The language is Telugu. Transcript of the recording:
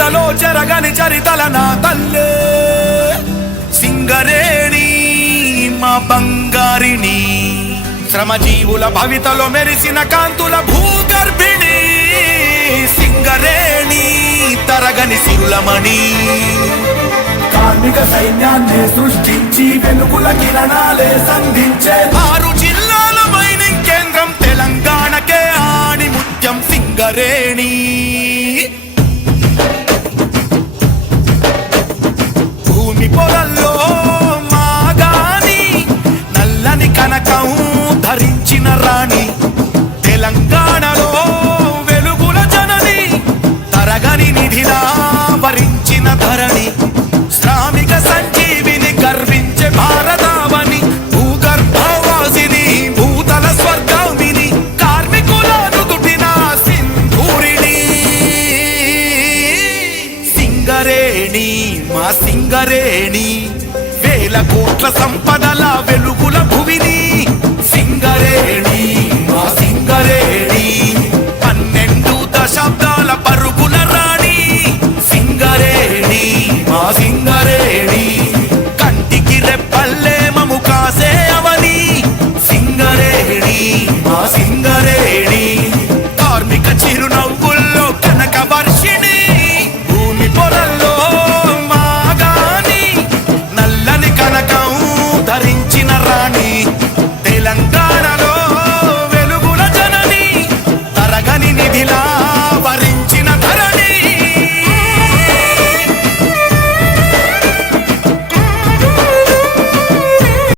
చెరగని చరితల నా తల్లే. సింగరేణి మా బంగారిని శ్రమజీవుల భవితలో మెరిసిన కాంతుల భూగర్భిణి. సింగరేణి తరగని సిరులమణి. కార్మిక సైన్యాన్ని సృష్టించి వెలుగుల కిరణాలే సంధించే. ఆరు జిల్లాల మైనింగ్ కేంద్రం తెలంగాణకే ఆణి ముత్యం సింగరేణి. ధరించిన రాణి తెలంగాణలో వెలుగుల జనని తరగని నిధిలా భరించిన ధరణి శ్రామిక సంజీవిని గర్వించే భారతావని భూగర్భవాసిని భూతల స్వర్గామిని కార్మికుల నుదుటిన సింధూరిణి. సింగరేణి మా సింగరేణి వేల కోట్ల సంపదల వెలుగుల